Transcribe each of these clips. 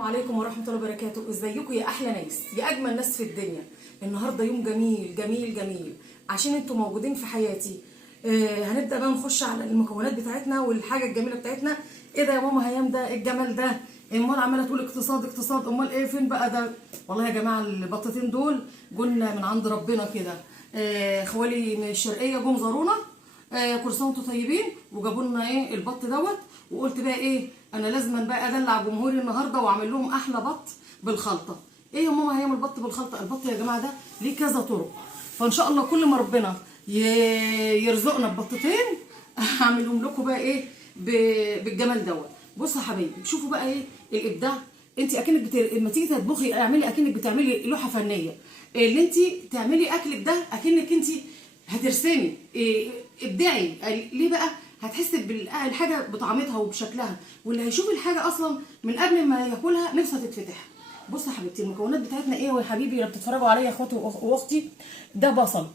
السلام عليكم ورحمة الله وبركاته. ازيكم يا احلى ناس، يا اجمل ناس في الدنيا. النهارده يوم جميل جميل جميل عشان انتوا موجودين في حياتي. هنبدأ بقى نخش على المكونات بتاعتنا والحاجة الجميلة بتاعتنا. ايه ده يا ماما هيام؟ ده إيه الجمال ده؟ امال عماله تقول اقتصاد اقتصاد، امال ايه فين بقى ده؟ والله يا جماعه البطتين دول جولنا من عند ربنا كده. خوالي من الشرقيه جم زارونا. كل سنه وانتم طيبين، وجابوا لنا ايه البط دوت. وقلت بقى ايه، انا لازما بقى ادلع جمهوري النهارده واعمل لهم احلى بط بالخلطه. ايه يا ماما هيعمل البط بالخلطه؟ البط يا جماعه ده ليه كذا طرق، فان شاء الله كل ما ربنا يرزقنا ببطتين هعملهم لكم بقى ايه بالجمال دوت. بصوا يا حبايبي، شوفوا بقى ايه الابداع. انت اكنك لما تيجي تطبخي اعملي اكنك بتعملي لوحه فنيه. اللي انت تعملي اكلك ده اكنك انت هترسمي. ابدعي. ليه بقى؟ هتحس بالحاجه بطعمتها وبشكلها، واللي هيشوف الحاجه اصلا من قبل ما ياكلها نفسها تتفتح. بص يا حبيبتي، المكونات بتاعتنا ايه يا حبيبي اللي بتتفرجوا عليا يا اخواتي واختي؟ ده بصل،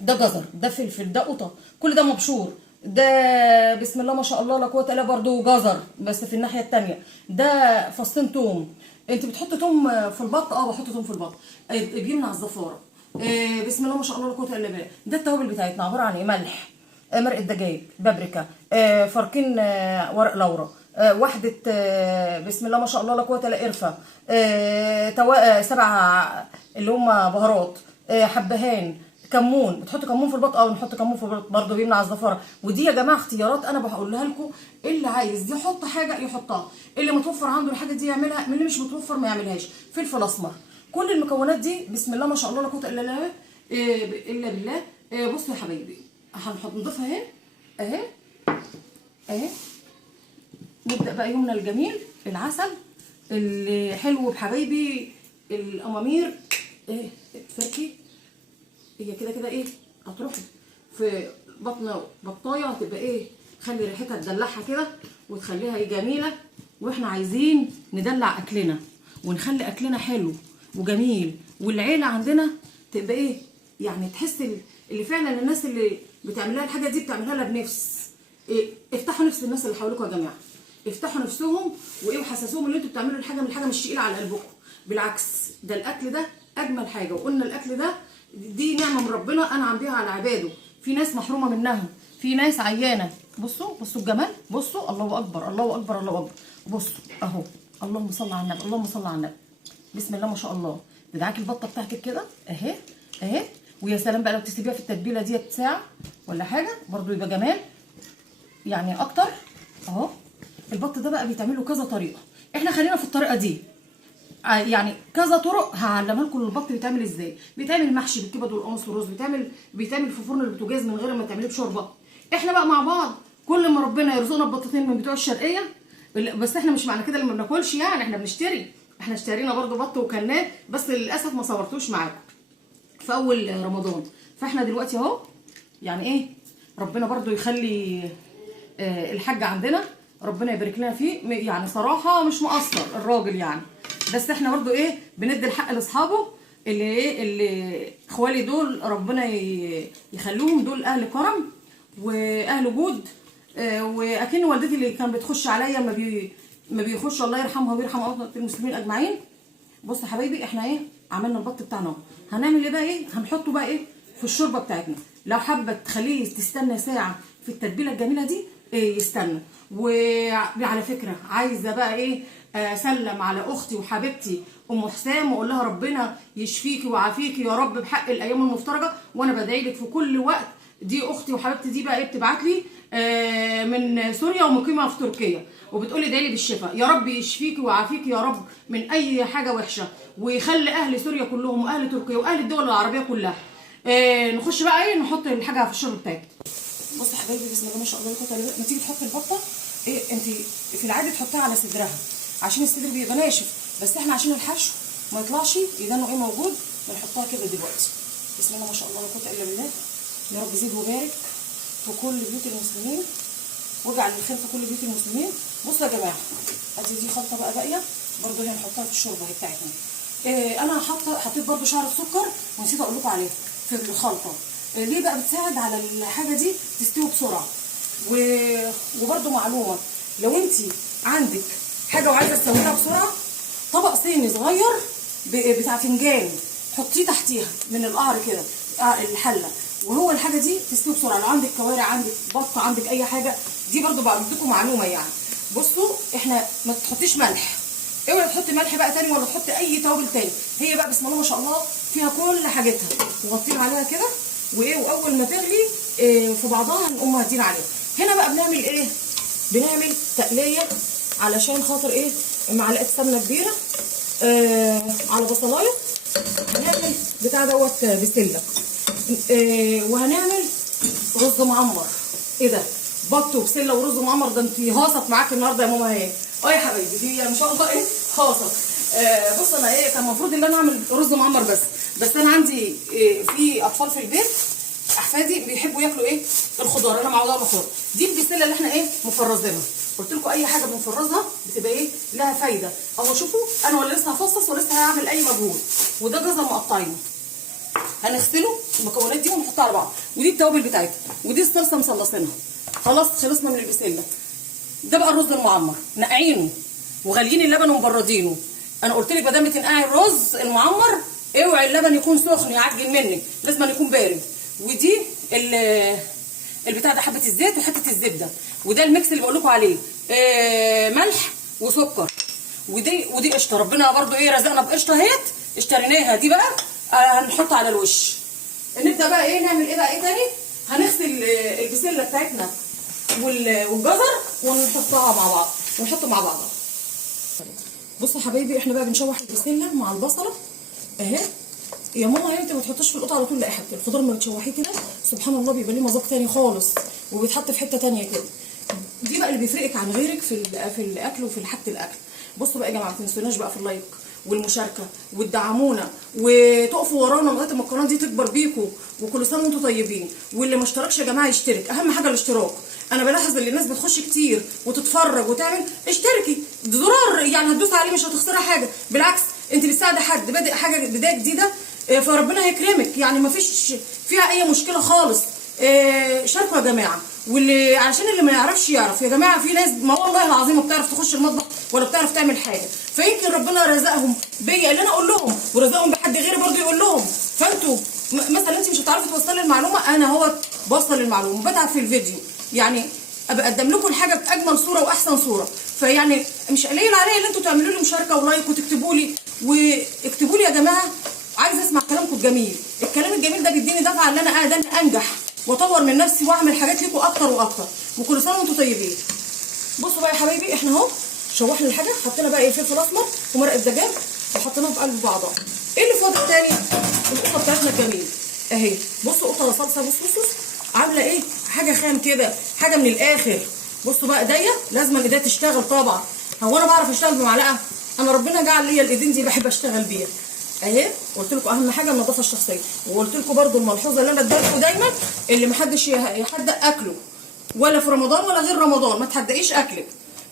ده جزر، ده فلفل، ده قطه، كل ده مبشور. ده بسم الله ما شاء الله لا قوه الا برضه جزر بس في الناحيه الثانيه. ده فصين توم. انت بتحط توم في البط؟ بحط توم في البط، بيمنع الزفاره. بسم الله ما شاء الله لا قوه الا بالله. ده التوابل بتاعتنا عباره عن ايه؟ ملح، مرقه دجاج، بابريكا، فركين ورق لورا، واحده بسم الله ما شاء الله لا قوه الا قرفه، 7 اللي هم بهارات، حبهان، كمون. بتحط كمون في البط؟ نحط كمون في البط برضه بيمنع الزفاره. ودي يا جماعه اختيارات انا بقولها لكم، اللي عايز يحط حاجه يحطها، اللي متوفر عنده الحاجه دي يعملها، من اللي مش متوفر ما يعملهاش. فلفل اسمر. كل المكونات دي بسم الله ما شاء الله لا قوه الا بالله. بصوا يا حبايبي، هنحط نضيفها اهي اهي اهي. نبدا بقى يومنا الجميل. العسل اللي حلو بحبايبي، الامامير ايه تفكي هي كده كده ايه، هتروح في بطن بطايه هتبقى ايه، خلي ريحتها تدلعها كده وتخليها ايه جميله. واحنا عايزين ندلع اكلنا ونخلي اكلنا حلو وجميل، والعيله عندنا تبقى ايه يعني، تحس اللي فعلا الناس اللي بتعمل لها الحاجه دي بتعملها لها بنفس. افتحوا نفس الناس اللي حواليكم يا جماعه، افتحوا نفسهم وحسسوهم ان انتوا بتعملوا الحاجه من حاجه مش تقيله على قلبكم. بالعكس، ده الاكل ده اجمل حاجه، وقلنا الاكل ده دي نعمه من ربنا انعم بيها على عباده. في ناس محرومه منها، في ناس عيانه. بصوا الجمال، بصوا الله اكبر الله اكبر الله اكبر. بصوا اهو، اللهم صل على النبي اللهم صل على النبي. بسم الله ما شاء الله. بدعاك البطه بتاعتك كده اهي اهي. ويا سلام بقى لو تسيبيها في التتبيله ديت ساعه ولا حاجه برضو يبقى جمال يعني اكتر. اهو البط ده بقى بيتعملوا كذا طريقه، احنا خلينا في الطريقه دي. يعني كذا طرق هعلمها لكم البط بيتعمل ازاي. بيتعمل محشي بالكبد والقمص والرز، بيتعمل في فرن البوتاجاز من غير ما تعمليه بشوربه. احنا بقى مع بعض كل ما ربنا يرزقنا ببطتين من بتوع الشرقيه. بس احنا مش معنى كده لما بناكلش يعني احنا بنشتري، احنا اشترينا برضو بط وكلناه، بس للاسف ما صورتوش معاكم في اول رمضان. فاحنا دلوقتي اهو يعني ايه، ربنا برضو يخلي الحاج عندنا ربنا يبارك لنا فيه، يعني صراحه مش مقصر الراجل يعني. بس احنا برضو ايه بندي الحق لاصحابه اللي ايه، اللي اخوالي دول ربنا يخلوهم، دول اهل كرم واهل جود. واكن والدتي اللي كان بتخش عليا ما بيخش، الله يرحمها ويرحم اموات المسلمين اجمعين. بصوا يا حبايبي، احنا ايه عملنا البط بتاعنا اهو. هنعمل ايه بقى؟ ايه هنحطه بقى ايه في الشوربه بتاعتنا. لو حابه تخليه تستنى ساعه في التتبيله الجميله دي يستنى. وعلى فكره عايزه بقى ايه اسلم على اختي وحبيبتي ام حسام واقول لها ربنا يشفيكي ويعافيكي يا رب بحق الايام المفترجه، وانا بدعي لك في كل وقت. دي اختي وحبيبتي دي بقى ايه بتبعت لي من سوريا ومقيمه في تركيا، وبتقولي ادعي لي بالشفاء يا رب يشفيكي ويعافيكي يا رب من اي حاجه وحشه، ويخلي اهل سوريا كلهم واهل تركيا واهل الدول العربيه كلها. نخش بقى ايه نحط الحاجه في الشرب بتاعتنا. بصي يا حبايبي، بسم الله ما شاء الله ما تيجي تحطي البطه ايه، انت في العاده تحطيها على صدرها عشان الصدر بيبقى ناشف، بس احنا عشان الحشو ما يطلعش يدانه ايه موجود بنحطها كده دلوقتي. بسم الله ما شاء الله لا قوه الا بالله. يا رب زيد وبارك في كل بيوت المسلمين، واجعل الخير في كل بيوت المسلمين. بصوا يا جماعه، ادي دي خلطه بقى باقيه برده هي هنحطها في الشوربه بتاعتنا. انا حطيت برده شعره سكر ونسيت اقول لكم عليها في الخلطه. ليه بقى؟ بتساعد على الحاجه دي تستوي بسرعه. وبرده معلومه، لو انت عندك حاجه وعايزه تسويها بسرعه طبق صيني صغير بتاع فنجان، حطيه تحتيها من القعر كده الحله، وهو الحاجه دي تستوي بسرعه. لو عندك كوارع، عندك بط، عندك اي حاجه، دي برده بديكم معلومه يعني. بصوا احنا ما تحطيش ملح، اوعي تحطي ملح بقى تاني ولا تحطي اي توابل تاني. هي بقى بسم الله ما شاء الله فيها كل حاجتها، وغطيها عليها كده واول ما تغلي في بعضها هنقوم مهدين عليها. هنا بقى بنعمل ايه؟ بنعمل تقليه علشان خاطر معلقه سمنه كبيره على بصلايه. هنعمل بتاع دوت بسله، وهنعمل رز معمر. ايه ده؟ بط وبسله ورز معمر؟ ده انت هاصت معاكي النهارده يا ماما اهي. يا حبايبي دي ان شاء الله هاصت. بص انا كان المفروض ان انا اعمل رز معمر بس انا عندي في اطفال في البيت، احفادي بيحبوا ياكلوا الخضار. انا معوضه الخضار. دي البسله اللي احنا مفرزينها. قلت لكم اي حاجه بنفرزها بتبقى لها فايده. اهو شوفوا انا ولا لسه هفصص ولا لسه هعمل اي مجهود. وده جزر مقطعينه، هنغسله المكونات دي ونحطها على بعض. ودي التوابل بتاعتها، ودي الصلصه مصلصينها. خلاص خلصنا من البسله. ده بقى الرز المعمر، نقعينه وغاليين اللبن ومبردينه. انا قلت لك ما دام بتنقعي الرز المعمر اوعي اللبن يكون سخن يعجن منك، لازم يكون بارد. ودي البتاع ده حبه الزيت وحته الزبده. وده الميكس اللي بقول لكم عليه، ملح وسكر. ودي قشطه، ربنا برضو رزقنا بقشطه اهيت اشتريناها. دي بقى هنحطها على الوش. نبدا بقى نعمل بقى تاني. هنغسل البسله بتاعتنا والجزر ونحطها مع بعض ونحطه مع بعض. بصوا يا حبايبي احنا بقى بنشوح البسله مع البصله اهي. يا ماما انت ما تحطيش في القطعه على طول، لا يا حبيبتي الخضار ما بتشوحيه كده سبحان الله بيبقى ليه مذاق تاني خالص، وبيتحط في حته تانيه كده. دي بقى اللي بيفرقك عن غيرك في الاكل وفي حاجه الاكل. بصوا بقى يا جماعه ما تنسوناش بقى في اللايك والمشاركه وتدعمونا وتقفوا ورانا لغايه ما القناه دي تكبر بيكم. وكل سنه وانتم طيبين. واللي ما اشتركش يا جماعه يشترك، اهم حاجه الاشتراك. انا بلاحظ ان الناس بتخش كتير وتتفرج وتعمل. اشتركي، زرار يعني هتدوس عليه مش هتخسري حاجه، بالعكس انت بتساعدي حد بادئ حاجه بدايه جديده، فربنا هيكرمك يعني ما فيش فيها اي مشكله خالص. شاركوا يا جماعه. واللي علشان اللي ما يعرفش يعرف يا جماعه. في ناس ما والله العظيم ما بتعرف تخش المطبخ ولا بتعرف تعمل حاجه، فيمكن ربنا رزقهم بيا اللي انا اقول لهم، ورزقهم بحد غيري برضه يقول لهم. فانتوا مثلا انت مش هتعرفي توصلي المعلومه، انا هو بوصل المعلومه وبتعب في الفيديو يعني بقدم لكم الحاجه باجمل صوره واحسن صوره. فيعني مش قليل عليا ان انتوا تعملوا لي مشاركه ولايك وتكتبوا لي يا جماعه. عايزه اسمع كلامكم الجميل. الكلام الجميل ده بيديني دفعه ان انا انجح واطور من نفسي واعمل حاجات ليكم اكتر واكتر. وكل سنه وانتم طيبين. بصوا بقى يا حبايبي احنا اهو شوحنا الحاجه، حطينا بقى فلفل اسمر ومرقه دجاج وحطيناها في قلب بعضها. ايه اللي فاضل تاني؟ القطه بتاعتنا الجميله اهي. بصوا قطه صلصه. بصوا عامله حاجه خام كده، حاجه من الاخر. بصوا بقى ايديا لازم ايديا تشتغل طبعا. هو انا بعرف اشتغل بمعلقه؟ انا ربنا جعل ليا الايدين دي بحب اشتغل بيها اهي. قلت لكم اهم حاجه النظافه الشخصيه. وقلت لكم برده الملحوظه اللي انا اديها لكم دايما، اللي محدش يحدق اكله ولا في رمضان ولا غير رمضان، ما تحدقيش اكلك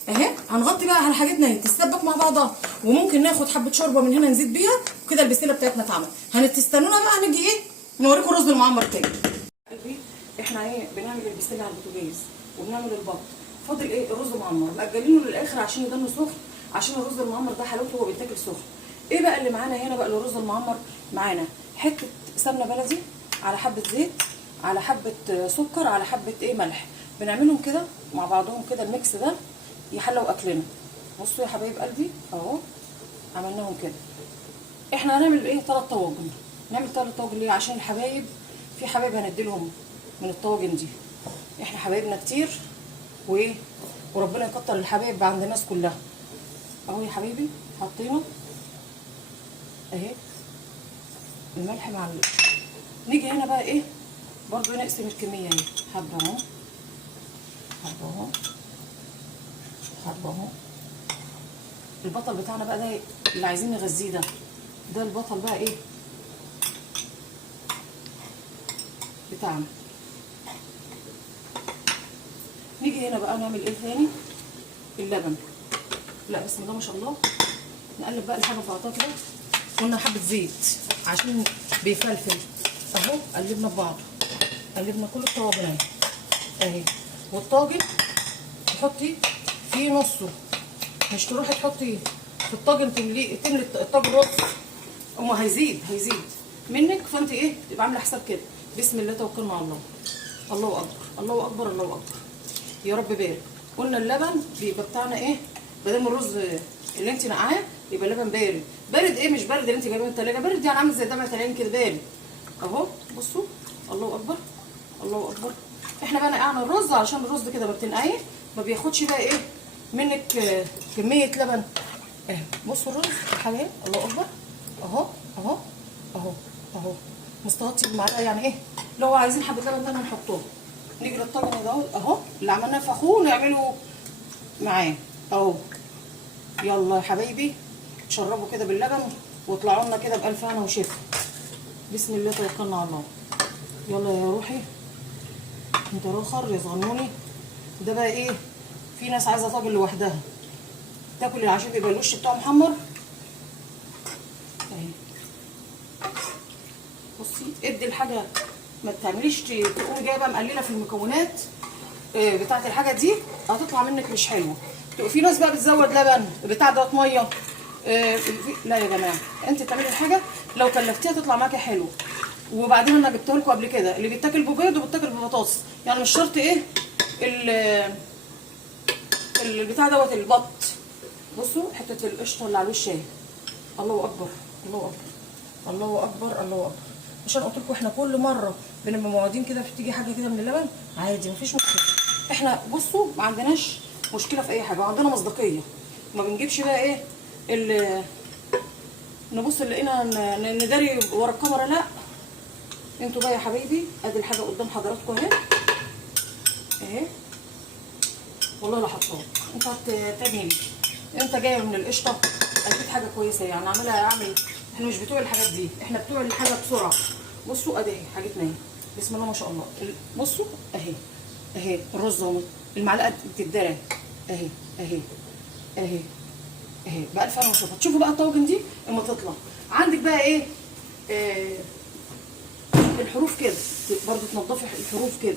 اهي. هنغطي بقى على حاجتنا اهي تتسبك مع بعضها، وممكن ناخد حبه شوربه من هنا نزيد بيها وكده البسله بتاعتنا اتعمل. هتستنونا بقى نيجي نوريكم الرز المعمر تاني. احنا بنعمل البسله على البوتاجاز وبنعمل البط. فاضل الرز معمر مأجلينه للاخر عشان يضل سخن، عشان الرز المعمر ده حلاوته هو بيتاكل سخن. ايه بقى اللي معانا هنا بقى للرز المعمر؟ معانا حته سمنه بلدي على حبه زيت على حبه سكر على حبه ملح. بنعملهم كده مع بعضهم كده الميكس ده يحلوا اكلنا. بصوا يا حبايب قلبي اهو عملناهم كده. احنا هنعمل 3 طواجن. نعمل 3 طواجن ليه؟ عشان الحبايب، في حبايب هنديلهم من الطواجن دي. احنا حبايبنا كتير وربنا يكتر الحبايب عند الناس كلها. اهو يا حبايبي حطينا اهي الملح مع نيجي هنا بقى برضو نقسم الكميه اهي. حبه اهو، حبه اهو، حبه اهو. البطل بتاعنا بقى ده اللي عايزين نغذيه ده البطل بقى بتاعنا. نيجي هنا بقى نعمل تاني؟ اللبن. لا بسم الله ما شاء الله. نقلب بقى الحاجه في بعضها كده. قلنا حبه زيت عشان بيفلفل اهو. قلبنا ببعض، قلبنا كل الطواجن اهي. والطاجن تحطي فيه نصه، مش تروحي تحطي في الطاجن تملي الطاجن رز، اما هيزيد منك. فانت ايه تبقى عامله حساب كده. بسم الله توكلنا على الله. الله اكبر الله اكبر الله اكبر. يا رب بارك. قلنا اللبن بيبقى بتاعنا ايه، بدل الرز اللي انت نقعاه يبقى لبن بارد. بارد ايه مش بارد اللي انت جايباه من الثلاجه، بارد يعني عامل زي دمع تلين كده بارد اهو. بصوا الله اكبر الله اكبر. احنا بقى نقعنا الرز علشان الرز كده ما بتنقعيه ما بياخدش بقى ايه منك كميه لبن اهي. بصوا الرز حبايب الله اكبر اهو اهو اهو اهو مستغطي بالمعلقه يعني ايه. لو عايزين حبه لبن تاني نحطهم. نيجي للطاجن ده اهو اللي عملناه في اخوه نعمله معاه اهو. يلا يا حبايبي تشربوا كده باللبن واطلعوا لنا كده بالف هنا وشفا. بسم الله توكلنا على الله. يلا يا روحي انت رخر يا صغنوني. ده بقى ايه، في ناس عايزه طاجن لوحدها تاكل العشاء بيبقى الوش بتاعه محمر اهي. بصي ادي الحاجه ما تعمليش تقومي جايبه مقلله في المكونات بتاعه الحاجه دي هتطلع منك مش حلوه. في ناس بقى بتزود لبن بتاع دوت ميه لا يا جماعه انت تعملي الحاجه لو كلفتيها تطلع معاكي حلو. وبعدين انا جبته لكم قبل كده اللي بيتاكل ببيض وبيتاكل ببطاطس، يعني مش شرط ايه البتاع دوت البط. بصوا حته القشطه اللي على الوش اهي. الله اكبر الله اكبر الله اكبر الله اكبر. عشان قلت لكم احنا كل مره بنبقى موعدين كده بتيجي حاجه كده من اللبن عادي مفيش مشكله. احنا بصوا ما عندناش مشكله في اي حاجه وعندنا مصداقيه. ما بنجيبش بقى ايه نبص اللي لقينا نداري ورا الكاميرا لا. انتوا بقى يا حبايبي ادي الحاجه قدام حضراتكم اهي اهي. والله لا حطاها انت هتعملي انت جايه من القشطه اكيد حاجه كويسه يعني اعمل. احنا مش بتوع الحاجات دي، احنا بتوع الحاجه بسرعه. بصوا ادي حاجتنا اهي بسم الله ما شاء الله. بصوا اهي اهي الرز اهو المعلقه بتتدرى اهي اهي اهي اهي بألف هنا وشفا. تشوفوا بقى الطواجن دي اما تطلع عندك بقى ايه الحروف كده برضو تنضفي الحروف كده.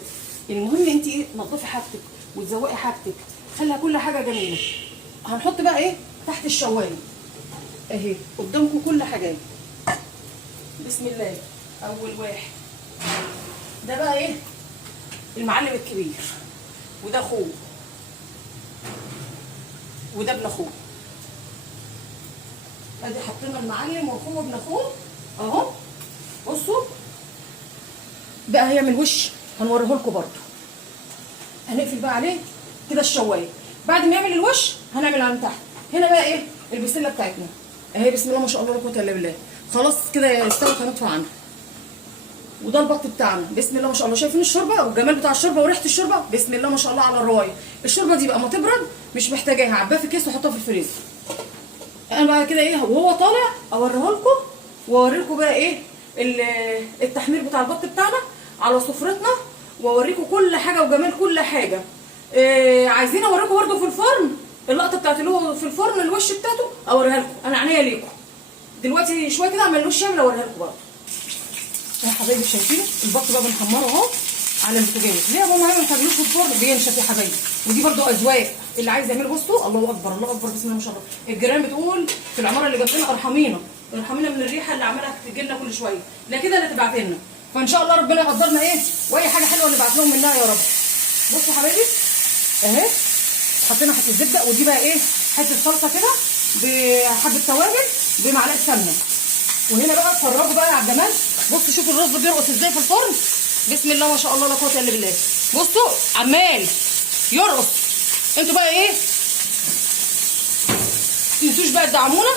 المهم انت ايه تنضفي حاجتك وتزوقي حاجتك خليها كل حاجه جميله. هنحط بقى ايه تحت الشوايه اهي قدامكم كل حاجه. بسم الله. اول واحد ده بقى ايه المعلم الكبير وده اخوه وده ابن اخوه. ادي حطينا المعلم واخوه وابن اخوه اهو. بصوا بقى هيعمل وش هنوريه لكم برضه. هنقفل بقى عليه كده الشوايه. بعد ما يعمل الوش هنعمل على تحت هنا بقى ايه البسله بتاعتنا اهي. بسم الله ما شاء الله لا قوه الا بالله. خلاص كده استوت هنطفي عنها. وده البط بتاعنا بسم الله ما شاء الله. شايفين الشوربه والجمال بتاع الشوربه وريحه الشوربه بسم الله ما شاء الله على الروايه. الشوربه دي بقى ما تبرد مش محتاجاها عباها في كيس وحطها في الفريزر. انا بقى كده ايه وهو طالع اوريه لكم واوريكم بقى ايه التحمير بتاع البط بتاعنا على سفرتنا واوريكم كل حاجه وجمال كل حاجه. عايزين اوريكم برده في الفرن اللقطه بتاعت اللي هو في الفرن الوش بتاعته اوريها لكم. انا عينيا ليكم دلوقتي شويه كده اعمل الوش يعمل اوريها لكم برده. يا حبايبي شايفين البط بقى بنحمره اهو على البوتاجاز. ليه يا ماما ما تعملوش في الفرن بينشف يا حبايبي. ودي برده اذواق اللي عايز يعمله. بصوا الله اكبر الله اكبر بسم الله ما شاء الله. الجيران بتقول في العماره اللي جنبنا ارحمينا ارحمينا من الريحه اللي عماله تجي لنا كل شويه. لا كده اللي تبعت لنا. فان شاء الله ربنا يقدرنا ايه واي حاجه حلوه نبعت لهم منها يا رب. بصوا يا حبايبي اهي حطينا حته زبده ودي بقى ايه حته صلصه كده بحبه توابل بمعلقه سمنه. وهنا بقى اتفرجوا بقى على الجمال. بصوا شوفوا الرز بيرقص ازاي في الفرن بسم الله ما شاء الله لا قوه الا بالله. بصوا عمال يرقص. انتوا بقى ايه تنسوش بقى تدعمونا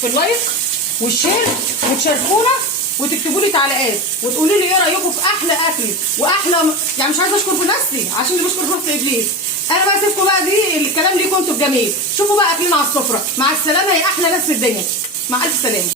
في اللايك والشير وتشاركونا وتكتبوا لي تعليقات وتقولوا لي ايه رايكم في احلى اكل واحلى يعني مش عايزه اشكر في نفسي عشان اللي بشكر في ابليس. انا بقى سيبكم بقى دي الكلام ليكم انتوا الجميل. شوفوا بقى اكلنا على السفره. مع السلامه يا احلى ناس في الدنيا. مع الف سلامه.